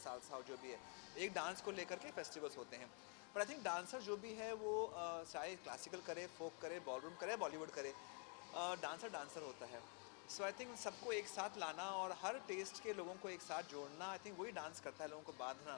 Salsa हो जो भी है, एक डांस को लेकर के फेस्टिवल्स होते हैं। बट आई थिंक डांसर जो भी है वो चाहे क्लासिकल करे, फोक करे, बॉलरूम करे, बॉलीवुड करे, डांसर डांसर होता है। सो आई थिंक सबको एक साथ लाना और हर टेस्ट के लोगों को एक साथ जोड़ना, आई थिंक वही डांस करता है, लोगों को बांधना।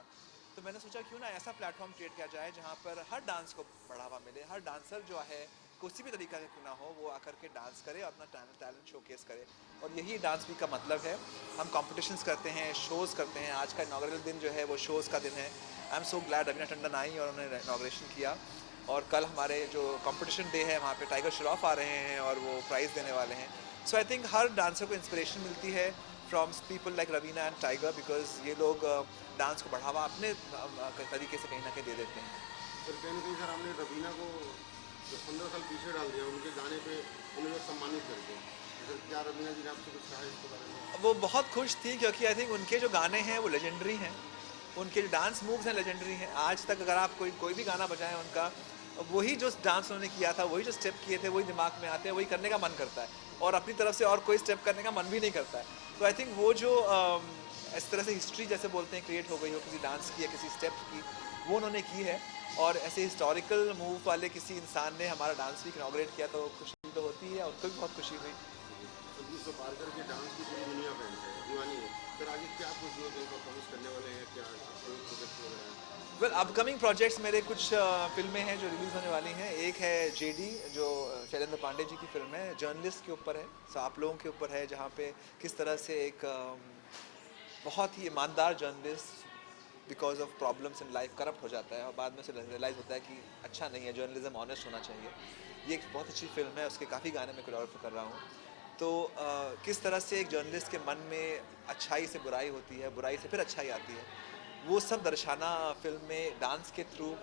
तो मैंने सोचा क्यों ना ऐसा प्लेटफॉर्म क्रिएट किया जाए जहाँ पर हर डांस को बढ़ावा मिले, हर डांसर जो है किसी भी तरीका का क्यों ना हो वो आकर के डांस करे और अपना टैलेंट शोकेस करे। और यही डांस वीक का मतलब है। हम कॉम्पिटिशन्स करते हैं, शोज़ करते हैं। आज का इनाग्रेल दिन जो है वो शोज़ का दिन है। I am so glad Raveena Tandon आई और उन्होंने इनाग्रेशन किया। और कल हमारे जो कंपटीशन डे है वहाँ पे टाइगर श्रॉफ आ रहे हैं और वो प्राइज़ देने वाले हैं। सो आई थिंक हर डांसर को इंस्पिरेशन मिलती है from people like Raveena and tiger, because ये लोग डांस को बढ़ावा अपने तरीके से कहीं ना कहीं दे देते हैं। फिर कहीं ना कहीं सर हमने रवीना को जो 15 साल पीछे डाल दिया, उनके गाने पे उन्हें सम्मानित करते हैं। सर क्या रवीना जी ने आपसे कुछ कहा इसके बारे में? वो बहुत खुश थी क्योंकि आई थिंक उनके जो गाने हैं वो लेजेंडरी हैं, उनके जो डांस मूव्स हैं लेजेंडरी हैं। आज तक अगर आप कोई भी गाना बजाएं उनका, वही जो डांस उन्होंने किया था, वही जो स्टेप किए थे, वही दिमाग में आते हैं, वही करने का मन करता है और अपनी तरफ से और कोई स्टेप करने का मन भी नहीं करता है। तो आई थिंक वो जो इस तरह से हिस्ट्री जैसे बोलते हैं क्रिएट हो गई हो किसी डांस की या किसी स्टेप की, वो उन्होंने की है। और ऐसे हिस्टोरिकल मूव वाले किसी इंसान ने हमारा डांस वीक इनॉग्रेट किया तो खुशी तो होती है, उनको भी बहुत खुशी हुई। संदीप पारकर के डांस की पूरी दुनिया फैन है, दीवानी है। सर आगे क्या कुछ जो परफॉर्मेंस करने वाले हैं, क्या कोई प्रोजेक्ट वगैरह है? वेल अपकमिंग प्रोजेक्ट्स मेरे कुछ फिल्में हैं जो रिलीज़ होने वाली हैं। एक है जेडी जो शैलेंद्र पांडे जी की फिल्म है, जर्नलिस्ट के ऊपर है। सो आप लोगों के ऊपर है जहाँ पे किस तरह से एक बहुत ही ईमानदार journalist because of problems in life corrupt हो जाता है और बाद में उसे रियलाइज़ होता है कि अच्छा नहीं है, जर्नलिज्म ऑनेस्ट होना चाहिए। ये एक बहुत अच्छी फिल्म है, उसके काफ़ी गाने मैं कोरियोग्राफी कर रहा हूँ। तो किस तरह से एक जर्नलिस्ट के मन में अच्छाई से बुराई होती है, बुराई से फिर अच्छाई आती है, वो सब दर्शाना फिल्म में डांस के थ्रू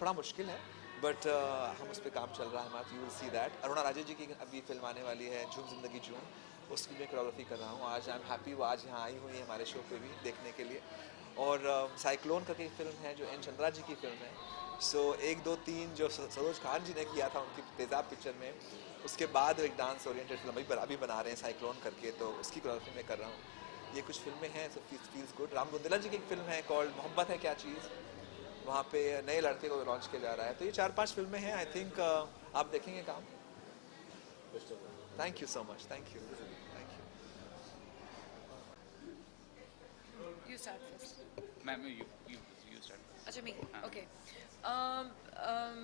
थोड़ा मुश्किल है। बट हम उस पर काम चल रहा है हमारा, you will see that. Aruna Rajesh ji की अभी फिल्म आने वाली है झूम जिंदगी झूम, उसकी मैं कोरियोग्राफी कर रहा हूँ। आज आई एम हैप्पी वो आज यहाँ आई हुई है हमारे शो पे भी देखने के लिए। और साइक्लोन करके एक फिल्म है जो एन चंद्रा जी की फिल्म है। सो 1 2 3 जो सरोज खान जी ने किया था उनकी तेज़ाब पिक्चर में, उसके बाद एक डांस ओरिएंटेड फिल्म अभी बना रहे हैं साइक्लोन करके, तो उसकी कोरियोग्राफी मैं कर रहा हूँ। ये कुछ फिल्में हैं, सो फील्स गुड। राम बुंदेला जी की एक फिल्म है कॉल्ड मोहब्बत है क्या चीज़, वहाँ पे नए लड़के को लॉन्च किया जा रहा है। तो ये 4 5 फिल्में हैं। आई थिंक आप देखेंगे काम। Thank you so much, thank you, thank you. You start first. Ma'am, you start first. Acha, me. Okay. Um, um,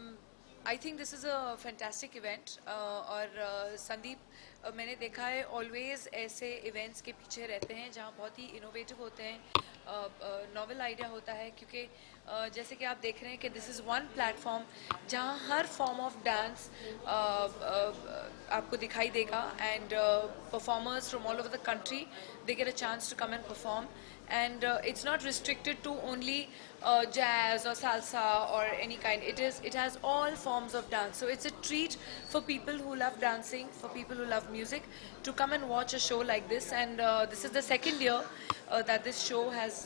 I think this is a fantastic event और संदीप मैंने देखा है ऑलवेज ऐसे इवेंट्स के पीछे रहते हैं जहाँ बहुत ही इनोवेटिव होते हैं, नॉवल आइडिया होता है। क्योंकि जैसे कि आप देख रहे हैं कि दिस इज़ वन प्लेटफॉर्म जहाँ हर फॉर्म ऑफ डांस आपको दिखाई देगा and performers from all over the country they get a chance to come and perform and it's not restricted to only jazz or salsa or any kind. It has all forms of dance, so it's a treat for people who love dancing, for people who love music, to come and watch a show like this. And this is the second year that this show has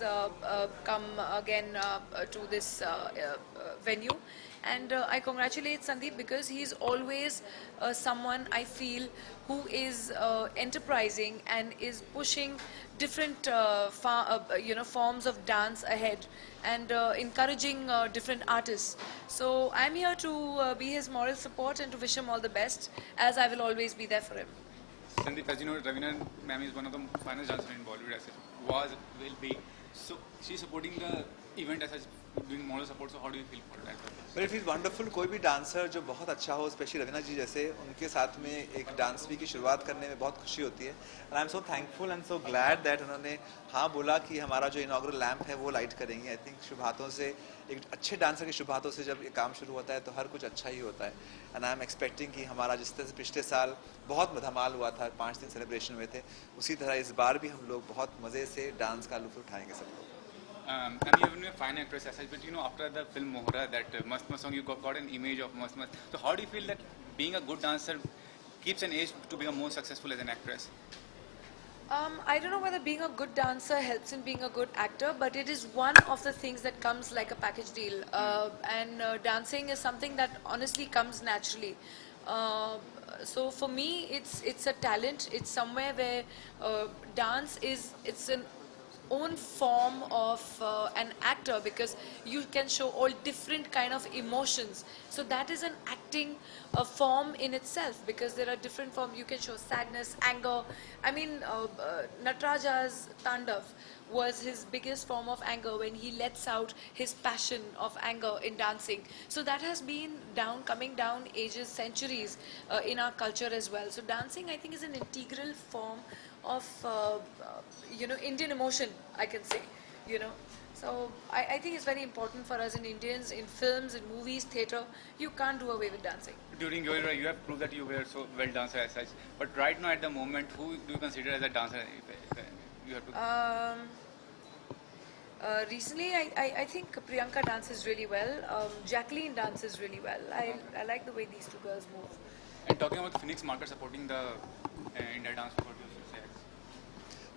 come again to this venue. And I congratulate Sandeep because he's always someone I feel who is enterprising and is pushing different forms of dance ahead and encouraging different artists. So I'm here to be his moral support and to wish him all the best, as I will always be there for him. Sandeep, as you know, Ravina ma'am is one of the finest dancers in Bollywood, as it was, will be. So she's supporting the event as such, doing moral support. So how do you feel for that? But it is wonderful, कोई भी dancer जो बहुत अच्छा हो, specially Raveena जी जैसे, उनके साथ में एक डांस वीक की शुरुआत करने में बहुत खुशी होती है। And I am so thankful and so glad that उन्होंने हाँ बोला कि हमारा जो इनाग्रल लैम्प है वो लाइट करेंगे। आई थिंक शुभ हाथों से, एक अच्छे डांसर के शुभ हाथों से जब ये काम शुरू होता है तो हर कुछ अच्छा ही होता है। एंड आई एम एक्सपेक्टिंग कि हमारा जिस तरह से पिछले साल बहुत धमाल हुआ था, 5 दिन सेलिब्रेशन हुए थे, उसी तरह इस बार भी हम लोग बहुत मज़े से डांस का लुत्फ़ उठाएंगे सब लोग। And you have been a fine actress as such, but you know, after the film Mohra, that Mast Mast song, you got an image of Mast Mast. So how do you feel that being a good dancer keeps an edge to become more successful as an actress? I don't know whether being a good dancer helps in being a good actor, but it is one of the things that comes like a package deal. And dancing is something that honestly comes naturally. So for me, it's a talent. It's somewhere where dance is own form of an actor, because you can show all different kind of emotions. So that is an acting form in itself, because there are different forms. You can show sadness, anger. I mean, Nataraja's Tandav was his biggest form of anger, when he lets out his passion of anger in dancing. So that has been coming down ages, centuries in our culture as well. So dancing, I think, is an integral form of Indian emotion, I can say, you know. So I think it's very important for us in Indians, in films, in movies, theatre. You can't do away with dancing. During your era, you have proved that you were so well dancer as such. But right now, at the moment, who do you consider as a dancer? You have to. Recently, I think Priyanka dances really well. Jacqueline dances really well. I like the way these two girls move. And talking about the Phoenix market supporting the India dance, what do you say?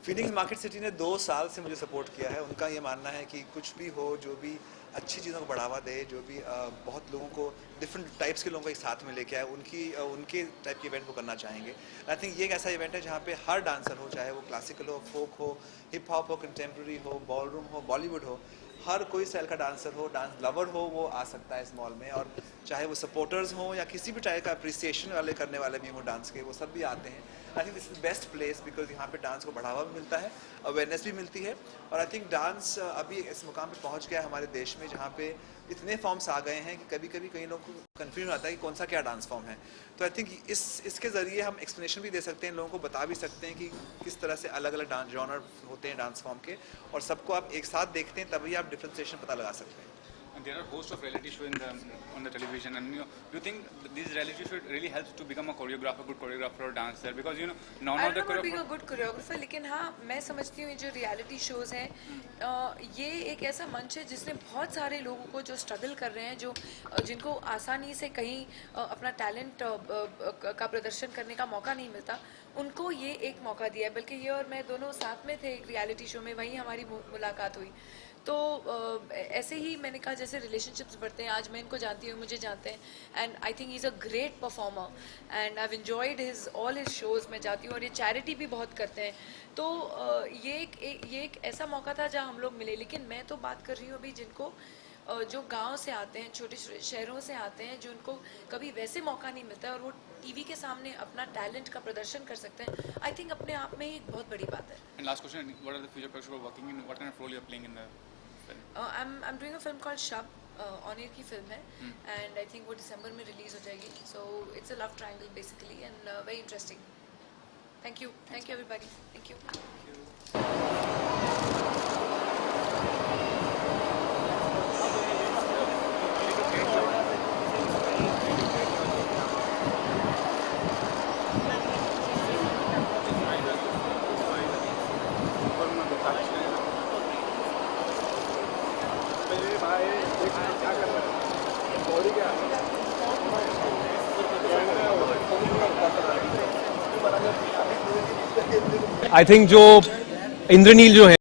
Phoenix market city ने 2 साल से मुझे support किया है। उनका ये मानना है कि कुछ भी हो, जो भी अच्छी चीज़ों को बढ़ावा दे, जो भी बहुत लोगों को डिफरेंट टाइप्स के लोगों को एक साथ में लेके आए, उनके टाइप के इवेंट वो करना चाहेंगे। आई थिंक ये एक ऐसा इवेंट है जहाँ पे हर डांसर हो, चाहे वो क्लासिकल हो, फोक हो, हिप हॉप हो, कंटेम्प्रेरी हो, बॉलरूम हो, बॉलीवुड हो, हर कोई स्टाइल का डांसर हो, डांस लवर हो, वो आ सकता है इस मॉल में। और चाहे वो सपोर्टर्स हों या किसी भी टाइप का अप्रिसिएशन वाले करने वाले भी हों डांस के, वो सब भी आते हैं। I think this is best place, because यहाँ पे डांस को बढ़ावा भी मिलता है, अवेयरनेस भी मिलती है। और आई थिंक डांस अभी इस मुकाम पे पहुँच गया है हमारे देश में, जहाँ पे इतने फॉर्म्स आ गए हैं कि कभी कभी कई लोगों को कन्फ्यूजन आता है कि कौन सा क्या डांस फॉर्म है। तो आई थिंक इसके ज़रिए हम एक्सप्लेनेशन भी दे सकते हैं, लोगों को बता भी सकते हैं कि किस तरह से अलग अलग डांस जॉनर होते हैं डांस फॉर्म के, और सबको आप एक साथ देखते हैं तभी आप डिफ्रेंसिएशन पता लगा सकते हैं। And there are hosts of reality show on the television, and do you think these reality shows really helps to become a choreographer, good choreographer or dancer? Because none of the being a good choreographer, लेकिन हाँ मैं समझती हूँ जो reality shows हैं, ये एक ऐसा मंच है जिसने बहुत सारे लोगों को जो स्ट्रगल कर रहे हैं, जो जिनको आसानी से कहीं अपना टैलेंट का प्रदर्शन करने का मौका नहीं मिलता, उनको ये एक मौका दिया है। बल्कि ये और मैं दोनों साथ में थे एक रियलिटी शो में, वहीं हमारी मुलाकात हुई। तो ऐसे ही मैंने कहा, जैसे रिलेशनशिप्स बढ़ते हैं, आज मैं इनको जानती हूँ, मुझे जानते हैं, and I think he is a great performer and I have enjoyed his all his shows. मैं जाती हूँ, और ये चैरिटी भी बहुत करते हैं। तो ये एक ऐसा मौका था जहाँ हम लोग मिले। लेकिन मैं तो बात कर रही हूँ अभी जिनको जो गांव से आते हैं, छोटे शहरों से आते हैं, जो उनको कभी वैसे मौका नहीं मिलता है, और वो टीवी के सामने अपना टैलेंट का प्रदर्शन कर सकते हैं। आई थिंक अपने आप में ही एक बहुत बड़ी बात है। And last question, what are the future projects you are working in? What kind of role you are playing in the film? I'm doing a film called Shab, on air की film है, and I think वो दिसंबर में release हो जाएगी। So it's a love triangle basically, and very interesting. Thank you everybody, thank you. I think जो इंद्रनील जो है